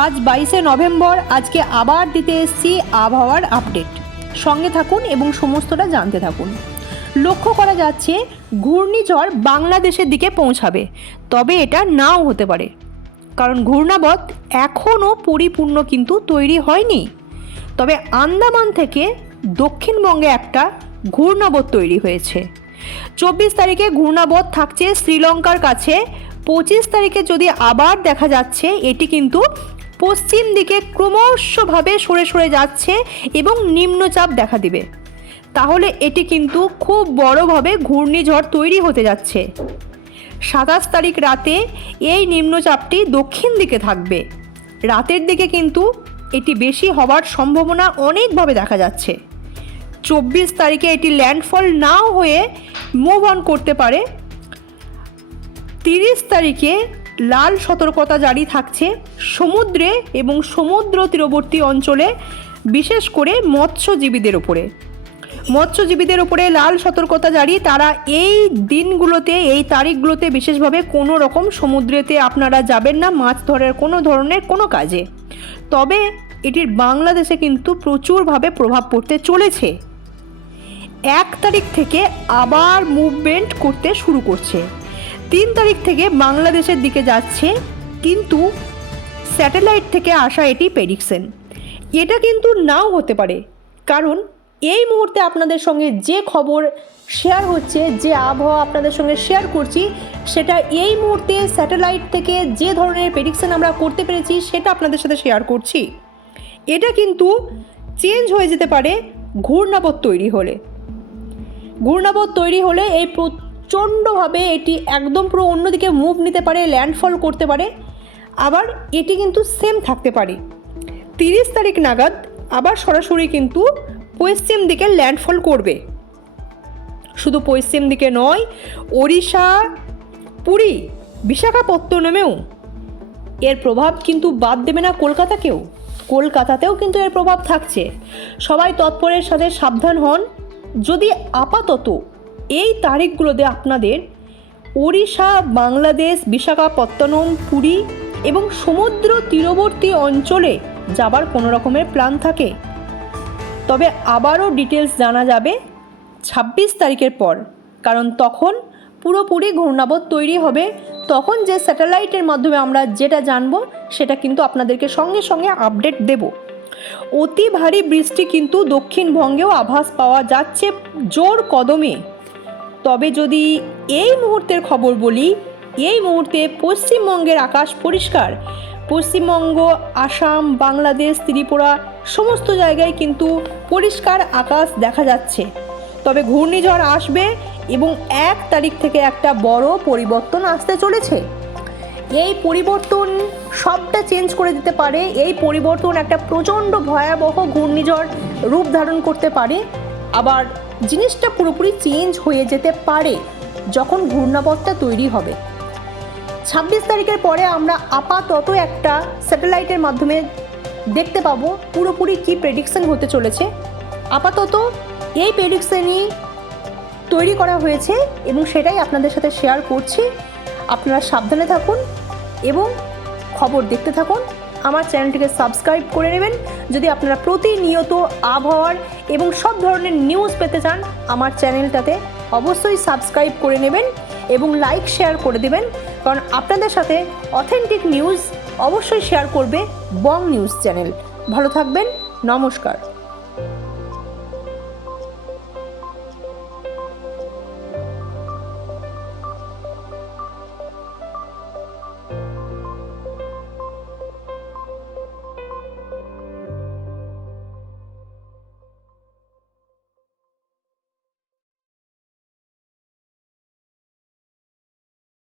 আজ 22শে নভেম্বর। আজকে আবার দিতে এসেছি আবহাওয়ার আপডেট। সঙ্গে থাকুন এবং সমস্তটা জানতে থাকুন। লক্ষ্য করা যাচ্ছে ঘূর্ণিঝড় বাংলাদেশের দিকে পৌঁছাবে, তবে এটা নাও হতে পারে, কারণ ঘূর্ণাবর্ত এখনও পরিপূর্ণ কিন্তু তৈরি হয়নি। তবে আন্দামান থেকে দক্ষিণবঙ্গে একটা ঘূর্ণাবর্ত তৈরি হয়েছে। 24 তারিখে ঘূর্ণাবর্ত থাকছে শ্রীলঙ্কার কাছে। 25 তারিখে যদি আবার দেখা যাচ্ছে এটি কিন্তু পশ্চিম দিকে ক্রমশভাবে সরে সরে যাচ্ছে এবং নিম্নচাপ দেখা দিবে, তাহলে এটি কিন্তু খুব বড়ভাবে ঘূর্ণিঝড় তৈরি হতে যাচ্ছে। 27 তারিখ রাতে এই নিম্নচাপটি দক্ষিণ দিকে থাকবে। রাতের দিকে কিন্তু এটি বেশি হওয়ার সম্ভাবনা অনেকভাবে দেখা যাচ্ছে। 24 তারিখে এটি ল্যান্ডফল নাও হয়ে মুভ অন করতে পারে। 30 তারিখে লাল সতর্কতা জারি থাকছে সমুদ্রে এবং সমুদ্র তীরবর্তী অঞ্চলে, বিশেষ করে মৎস্যজীবীদের উপরে লাল সতর্কতা জারি। তারা এই দিনগুলোতে, এই তারিখগুলোতে বিশেষভাবে কোনো রকম সমুদ্রেতে আপনারা যাবেন না মাছ ধরার কোনো ধরনের কোনো কাজে। তবে এটির বাংলাদেশে কিন্তু প্রচুরভাবে প্রভাব পড়তে চলেছে। 1 তারিখ থেকে আবার মুভমেন্ট করতে শুরু করছে। 3 তারিখ থেকে বাংলাদেশের দিকে যাচ্ছে, কিন্তু স্যাটেলাইট থেকে আসা এটি প্রেডিকশন। এটা কিন্তু নাও হতে পারে, কারণ এই মুহূর্তে আপনাদের সঙ্গে যে খবর শেয়ার হচ্ছে, যে আবহাওয়া আপনাদের সঙ্গে শেয়ার করছি, সেটা এই মুহূর্তে স্যাটেলাইট থেকে যে ধরনের প্রেডিকশন আমরা করতে পেরেছি সেটা আপনাদের সাথে শেয়ার করছি। এটা কিন্তু চেঞ্জ হয়ে যেতে পারে ঘূর্ণাবর্ত তৈরি হলে এই প্রচণ্ডভাবে এটি একদম পুরো অন্যদিকে মুভ নিতে পারে, ল্যান্ডফল করতে পারে। আবার এটি কিন্তু সেম থাকতে পারে। 30 তারিখ নাগাদ আবার সরাসরি কিন্তু পশ্চিম দিকে ল্যান্ডফল করবে। শুধু পশ্চিম দিকে নয়, ওড়িশা, পুরী, বিশাখাপত্তনমেও এর প্রভাব কিন্তু বাদ দেবে না। কলকাতাতেও কিন্তু এর প্রভাব থাকছে। সবাই তৎপরের সাথে সাবধান হন। যদি আপাতত এই তারিখগুলোতে আপনাদের ওড়িশা, বাংলাদেশ, বিশাখাপত্তনম, পুরী এবং সমুদ্র তীরবর্তী অঞ্চলে যাবার কোনো রকমের প্ল্যান থাকে, তবে আবারও ডিটেলস জানা যাবে 26 তারিখের পর, কারণ তখন পুরোপুরি ঘূর্ণাবর্ত তৈরি হবে। তখন যে স্যাটেলাইটের মাধ্যমে আমরা যেটা জানবো সেটা কিন্তু আপনাদেরকে সঙ্গে সঙ্গে আপডেট দেব। অতি ভারী বৃষ্টি কিন্তু দক্ষিণবঙ্গেও আভাস পাওয়া যাচ্ছে জোর কদমে। তবে যদি এই মুহূর্তের খবর বলি, এই মুহূর্তে পশ্চিমবঙ্গের আকাশ পরিষ্কার। পশ্চিমবঙ্গ, আসাম, বাংলাদেশ, ত্রিপুরা সমস্ত জায়গায় কিন্তু পরিষ্কার আকাশ দেখা যাচ্ছে। তবে ঘূর্ণিঝড় আসবে এবং 1 তারিখ থেকে একটা বড় পরিবর্তন আসতে চলেছে। এই পরিবর্তন সবটা চেঞ্জ করে দিতে পারে। এই পরিবর্তন একটা প্রচণ্ড ভয়াবহ ঘূর্ণিঝড় রূপ ধারণ করতে পারে। আবার জিনিসটা পুরোপুরি চেঞ্জ হয়ে যেতে পারে যখন ঘূর্ণাবর্তটা তৈরি হবে। 26 তারিখের পরে আমরা আপাতত একটা স্যাটেলাইটের মাধ্যমে দেখতে পাবো পুরোপুরি কি প্রেডিকশন হতে চলেছে। আপাতত এই প্রেডিকশনই তৈরি করা হয়েছে এবং সেটাই আপনাদের সাথে শেয়ার করছি। আপনারা সাবধানে থাকুন এবং খবর দেখতে থাকুন। আমার চ্যানেলটিকে সাবস্ক্রাইব করে নেবেন যদি আপনারা প্রতিনিয়ত আবহাওয়ার এবং সব ধরনের নিউজ পেতে চান। আমার চ্যানেলটাতে অবশ্যই সাবস্ক্রাইব করে নেবেন এবং লাইক শেয়ার করে দেবেন, কারণ আপনাদের সাথে অথেন্টিক নিউজ অবশ্যই শেয়ার করবে বং নিউজ চ্যানেল। ভালো থাকবেন, নমস্কার।